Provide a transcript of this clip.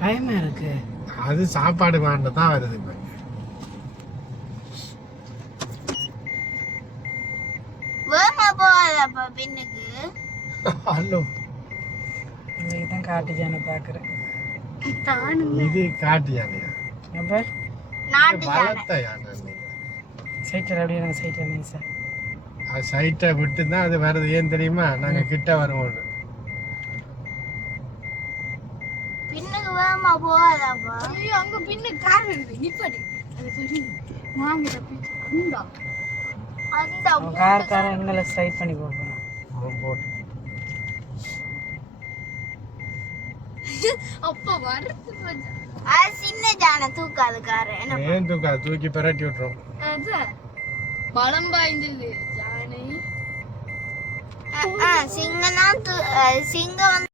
பயமா இருக்கு. அது சாப்பாடு வேண்ட தான் வருது இப்ப. பின்னுக்கு ஹலோ இதுதான் காட்டு ஜானை பாக்குறேன். இது காட்டு யானையா? அப்ப வளர்த்த யானை. சைட்டில் அப்படியே நாங்கள் சைட்டில் நைஸா அது சைட்டை விட்டு தான் அது வருது. ஏன் தெரியுமா? நாங்க கிட்ட வருவோம். பின்னுக்கு வேகமா போகாதாப்பா. ஐயோ அங்க பின்னுக்கு கார் வருது. நிப்பாடு. அது சரி. மாமிட்ட போய் அண்டா. அந்த கார் எங்களை ஸ்ட்ரைட் பண்ணி போகணும். போட்டு அப்பா வரது கொஞ்சம். அது சின்ன ஜானை தூக்காது கார். ஏன் தூக்காது? தூக்கி பிரட்டி விட்டுரும். பலம் பாய்ந்தது ஜானை. சிங்கம் தான் சிங்கம் வந்து